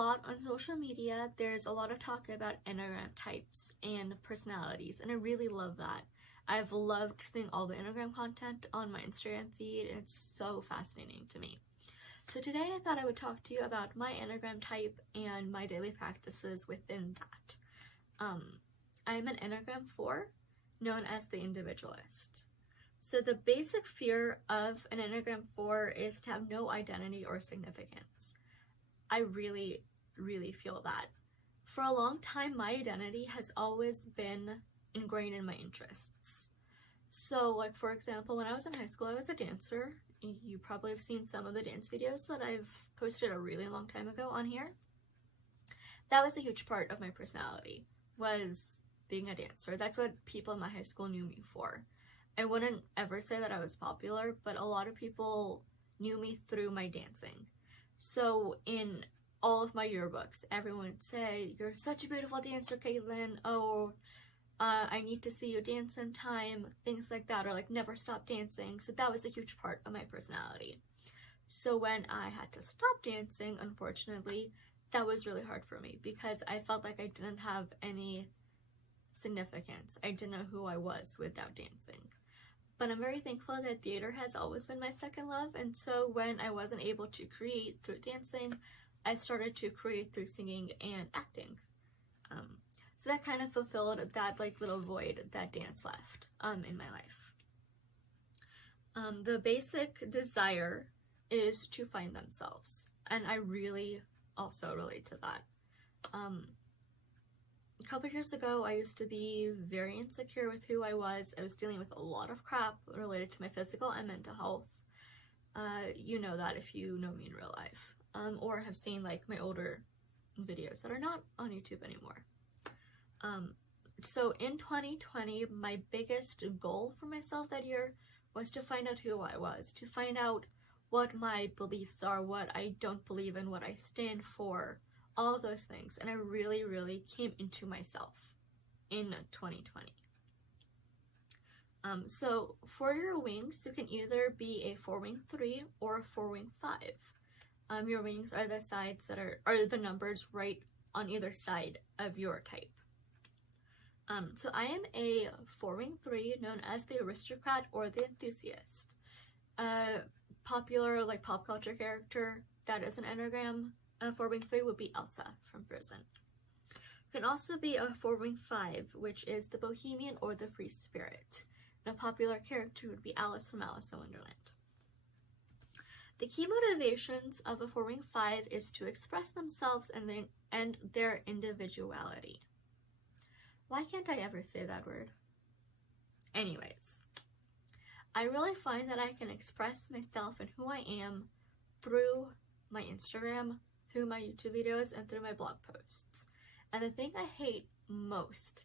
lot on social media, there's a lot of talk about Enneagram types and personalities, and I really love that. I've loved seeing all the Enneagram content on my Instagram feed, and it's so fascinating to me. So today I thought I would talk to you about my Enneagram type and my daily practices within that. I'm an Enneagram 4, known as the individualist. So the basic fear of an Enneagram 4 is to have no identity or significance. I really, really feel that. For a long time, my identity has always been ingrained in my interests. So, like, for example, when I was in high school, I was a dancer. You probably have seen some of the dance videos that I've posted a really long time ago on here. That was a huge part of my personality, was being a dancer. That's what people in my high school knew me for. I wouldn't ever say that I was popular, but a lot of people knew me through my dancing. So in all of my yearbooks, everyone would say, "You're such a beautiful dancer, Caitlin. Oh, I need to see you dance sometime," things like that, or like never stop dancing. So that was a huge part of my personality. So when I had to stop dancing, unfortunately, that was really hard for me because I felt like I didn't have any significance. I didn't know who I was without dancing. But I'm very thankful that theater has always been my second love, and so when I wasn't able to create through dancing, I started to create through singing and acting. So that kind of fulfilled that like little void that dance left in my life. The basic desire is to find themselves, and I really also relate to that. A couple years ago, I used to be very insecure with who I was. I was dealing with a lot of crap related to my physical and mental health. You know that if you know me in real life, or have seen like my older videos that are not on YouTube anymore. So in 2020, my biggest goal for myself that year was to find out who I was, to find out what my beliefs are, what I don't believe in, what I stand for, all of those things. And I really, really came into myself in 2020. So for your wings, you can either be a 4-wing 3 or a 4-wing 5. Your wings are the sides that are the numbers right on either side of your type. So I am a 4-wing 3, known as the aristocrat or the enthusiast. Popular like pop culture character that is an Enneagram 4-wing 3 would be Elsa from Frozen. You can also be a 4-wing 5, which is the bohemian or the free spirit. And a popular character would be Alice from Alice in Wonderland. The key motivations of a 4-wing 5 is to express themselves and their individuality. Why can't I ever say that word? Anyways, I really find that I can express myself and who I am through my Instagram, through my YouTube videos, and through my blog posts. And the thing I hate most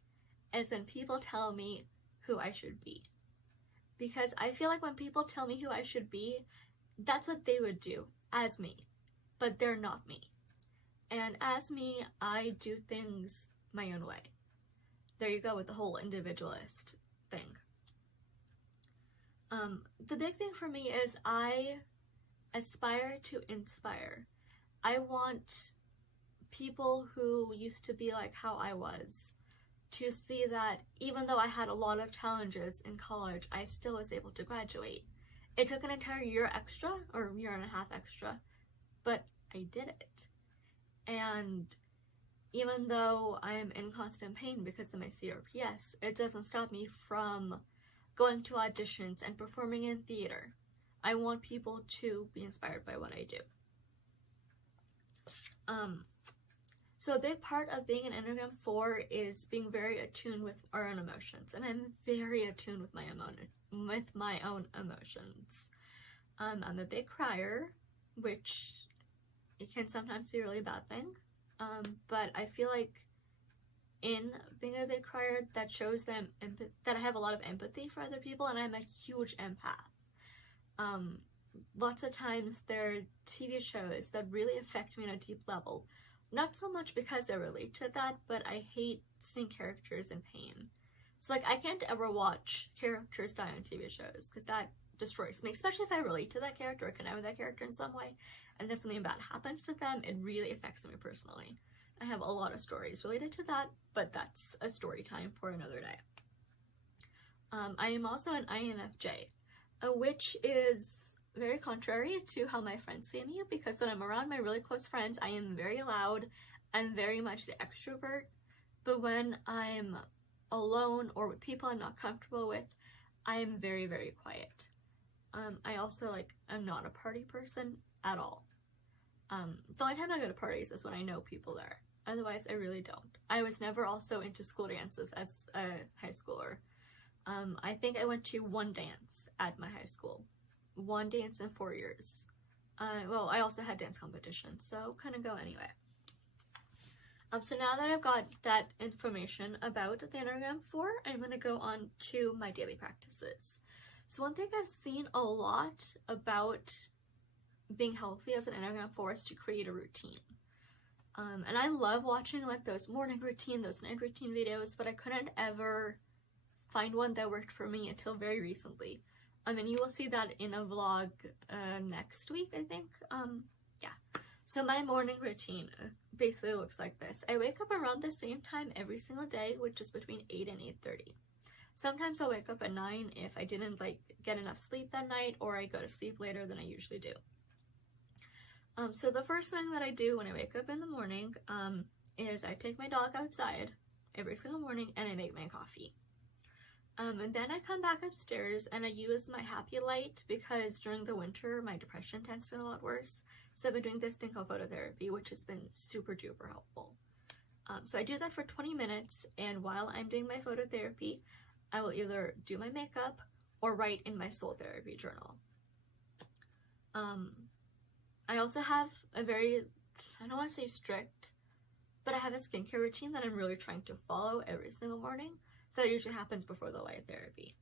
is when people tell me who I should be. Because I feel like when people tell me who I should be, that's what they would do as me. But they're not me. And as me, I do things my own way. There you go with the whole individualist thing. The big thing for me is I aspire to inspire. I want people who used to be like how I was to see that even though I had a lot of challenges in college, I still was able to graduate. It took an entire year extra, or year and a half extra, but I did it. And even though I am in constant pain because of my CRPS, it doesn't stop me from going to auditions and performing in theater. I want people to be inspired by what I do. So a big part of being an Enneagram 4 is being very attuned with our own emotions, and I'm very attuned with my own emotions. I'm a big crier, which it can sometimes be a really bad thing, but I feel like in being a big crier, that shows them that I have a lot of empathy for other people, and I'm a huge empath. Lots of times there are TV shows that really affect me on a deep level. Not so much because I relate to that, but I hate seeing characters in pain. So like I can't ever watch characters die on TV shows because that destroys me, especially if I relate to that character or connect with that character in some way, and then something bad happens to them, it really affects me personally. I have a lot of stories related to that, but that's a story time for another day. I am also an INFJ, which is very contrary to how my friends see me, because when I'm around my really close friends, I am very loud and very much the extrovert, but when I'm alone or with people I'm not comfortable with, I am very, very quiet. I also, am not a party person at all. The only time I go to parties is when I know people there. Otherwise, I really don't. I was never also into school dances as a high schooler. I think I went to one dance at my high school. One dance in 4 years. Well, I also had dance competitions, so couldn't go anyway. So now that I've got that information about the Enneagram 4, I'm going to go on to my daily practices. So one thing I've seen a lot about being healthy as an Enneagram 4 is to create a routine. And I love watching those morning routine, those night routine videos, but I couldn't ever find one that worked for me until very recently. And you will see that in a vlog next week, I think. Yeah. So my morning routine basically looks like this. I wake up around the same time every single day, which is between 8 and 8:30. Sometimes I'll wake up at 9 if I didn't get enough sleep that night, or I go to sleep later than I usually do. So the first thing that I do when I wake up in the morning is I take my dog outside every single morning and I make my coffee. And then I come back upstairs and I use my happy light, because during the winter my depression tends to get a lot worse. So I've been doing this thing called phototherapy, which has been super duper helpful. So I do that for 20 minutes, and while I'm doing my phototherapy, I will either do my makeup or write in my soul therapy journal. I also have a very, I don't want to say strict, but I have a skincare routine that I'm really trying to follow every single morning. So that usually happens before the light therapy.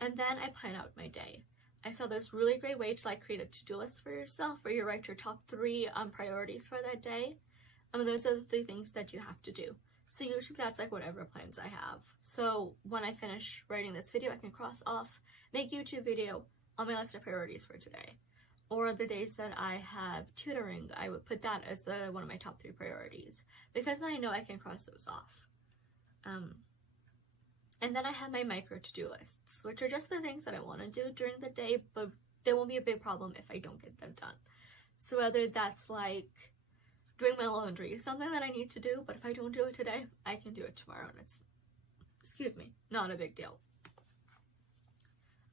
And then I plan out my day. I saw this really great way to create a to-do list for yourself, where you write your top 3 priorities for that day. Those are the 3 things that you have to do. So usually that's whatever plans I have. So when I finish writing this video, I can cross off, make YouTube video on my list of priorities for today. Or the days that I have tutoring, I would put that as one of my top 3 priorities, because then I know I can cross those off. And then I have my micro to-do lists, which are just the things that I want to do during the day, but they won't be a big problem if I don't get them done. So whether that's doing my laundry, something that I need to do, but if I don't do it today, I can do it tomorrow, and it's, not a big deal.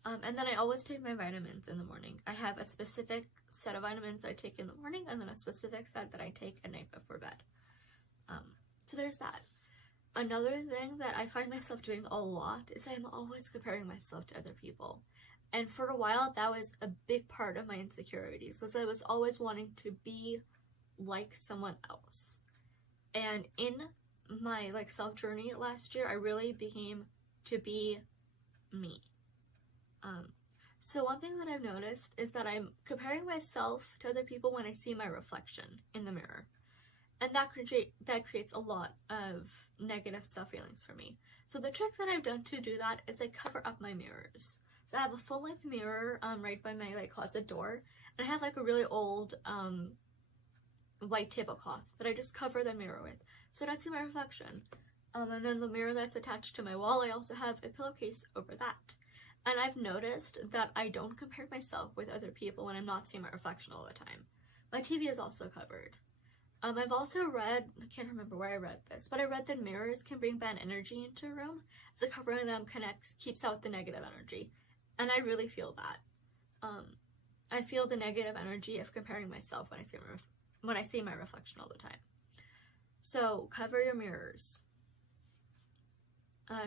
And then I always take my vitamins in the morning. I have a specific set of vitamins I take in the morning, and then a specific set that I take at night before bed. So there's that. Another thing that I find myself doing a lot is I'm always comparing myself to other people. And for a while, that was a big part of my insecurities, was I was always wanting to be like someone else. And in my self-journey last year, I really became to be me. So one thing that I've noticed is that I'm comparing myself to other people when I see my reflection in the mirror. And that creates a lot of negative self-feelings for me. So the trick that I've done to do that is I cover up my mirrors. So I have a full-length mirror right by my closet door, and I have a really old white tablecloth that I just cover the mirror with, so I don't see my reflection. And then the mirror that's attached to my wall, I also have a pillowcase over that. And I've noticed that I don't compare myself with other people when I'm not seeing my reflection all the time. My TV is also covered. I've also read, I can't remember where I read this, but I read that mirrors can bring bad energy into a room, so covering them keeps out the negative energy. And I really feel that. I feel the negative energy of comparing myself when I see my reflection all the time. So cover your mirrors.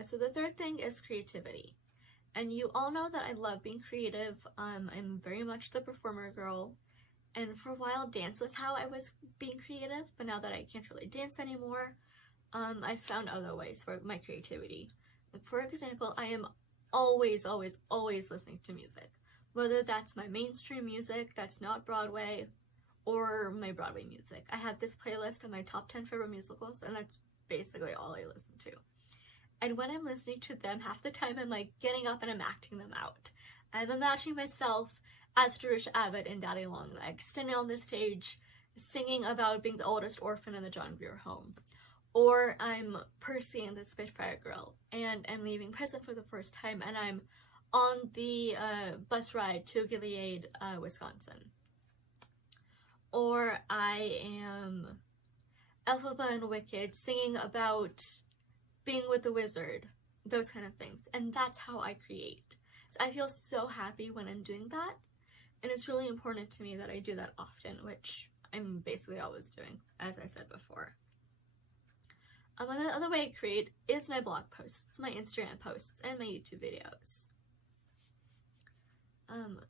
So the third thing is creativity. And you all know that I love being creative. I'm very much the performer girl. And for a while, dance was how I was being creative. But now that I can't really dance anymore, I've found other ways for my creativity. For example, I am always, always, always listening to music. Whether that's my mainstream music that's not Broadway, or my Broadway music. I have this playlist of my top 10 favorite musicals, and that's basically all I listen to. And when I'm listening to them, half the time I'm getting up and I'm acting them out. I'm imagining myself as Trisha Abbott in Daddy Longlegs, standing on the stage singing about being the oldest orphan in the John Grier home. Or I'm Percy in the Spitfire Girl, and I'm leaving prison for the first time, and I'm on the bus ride to Gilead, Wisconsin. Or I am Elphaba in Wicked, singing about being with the wizard, those kind of things. And that's how I create. So I feel so happy when I'm doing that, and it's really important to me that I do that often, which I'm basically always doing, as I said before. The other way I create is my blog posts, my Instagram posts, and my YouTube videos.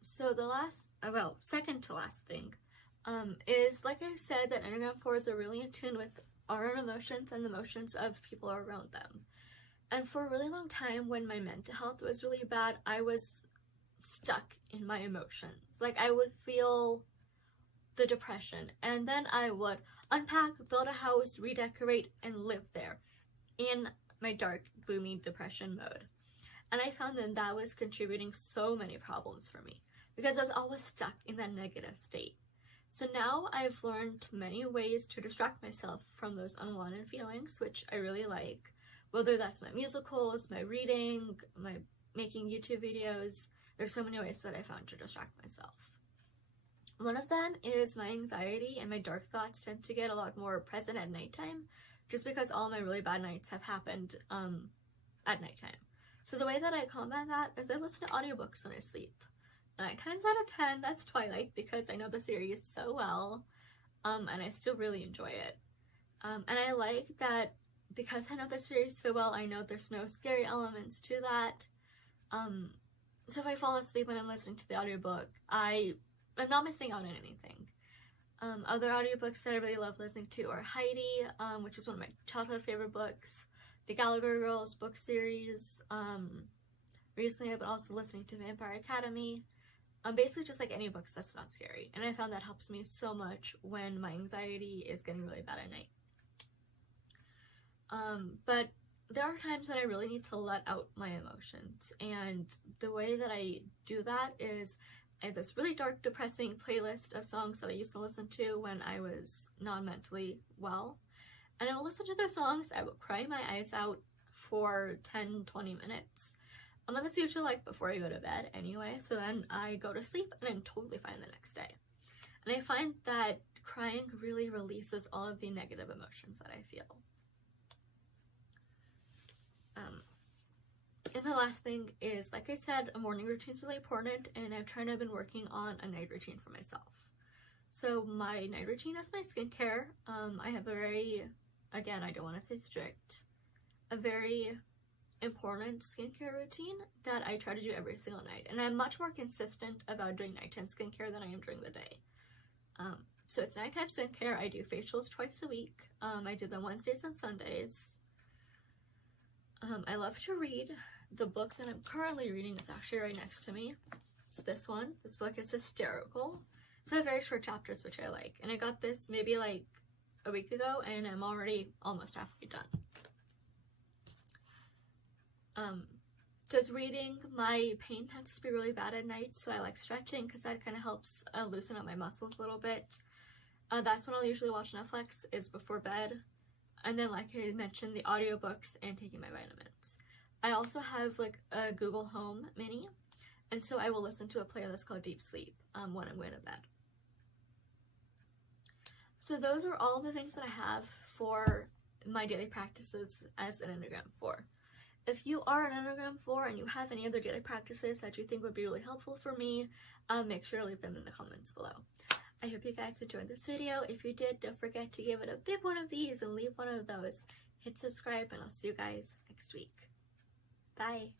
So the second to last thing, is, like I said, that Enneagram 4s are really in tune with our own emotions and the emotions of people around them. And for a really long time, when my mental health was really bad, I was stuck in my emotions. Like, I would feel the depression, and then I would unpack, build a house, redecorate, and live there in my dark, gloomy depression mode. And I found that that was contributing so many problems for me, because I was always stuck in that negative state. So now I've learned many ways to distract myself from those unwanted feelings, which I really like, whether that's my musicals, my reading, my making YouTube videos. There's so many ways that I found to distract myself. One of them is my anxiety, and my dark thoughts tend to get a lot more present at nighttime, just because all my really bad nights have happened at nighttime. So the way that I combat that is I listen to audiobooks when I sleep. 9 times out of 10, that's Twilight, because I know the series so well, and I still really enjoy it. And I like that because I know the series so well, I know there's no scary elements to that. So if I fall asleep when I'm listening to the audiobook, I'm not missing out on anything. Other audiobooks that I really love listening to are Heidi, which is one of my childhood favorite books, the Gallagher Girls book series. Recently I've been also listening to Vampire Academy. Basically just like any books that's not scary. And I found that helps me so much when my anxiety is getting really bad at night. But there are times when I really need to let out my emotions. And the way that I do that is I have this really dark, depressing playlist of songs that I used to listen to when I was not mentally well. And I will listen to those songs, I will cry my eyes out for 10-20 minutes. And that's usually like before I go to bed anyway, so then I go to sleep and I'm totally fine the next day. And I find that crying really releases all of the negative emotions that I feel. And the last thing is, like I said, a morning routine is really important, and I've been working on a night routine for myself. So my night routine is my skincare. I have a very, again, I don't want to say strict, a very important skincare routine that I try to do every single night. And I'm much more consistent about doing nighttime skincare than I am during the day. So it's nighttime skincare. I do facials twice a week. I do them Wednesdays and Sundays. I love to read. The book that I'm currently reading is actually right next to me. It's this one. This book is hysterical. It's got very short chapters, which I like. And I got this maybe like a week ago, and I'm already almost halfway done. Just reading, my pain tends to be really bad at night, so I like stretching because that kind of helps loosen up my muscles a little bit. That's when I'll usually watch Netflix, is before bed. And then, like I mentioned, the audiobooks and taking my vitamins. I also have like a Google Home Mini, and so I will listen to a playlist called Deep Sleep when I'm going to bed. So those are all the things that I have for my daily practices as an Enneagram 4. If you are an Enneagram 4 and you have any other daily practices that you think would be really helpful for me, make sure to leave them in the comments below. I hope you guys enjoyed this video. If you did, don't forget to give it a big one of these and leave one of those. Hit subscribe, and I'll see you guys next week. Bye.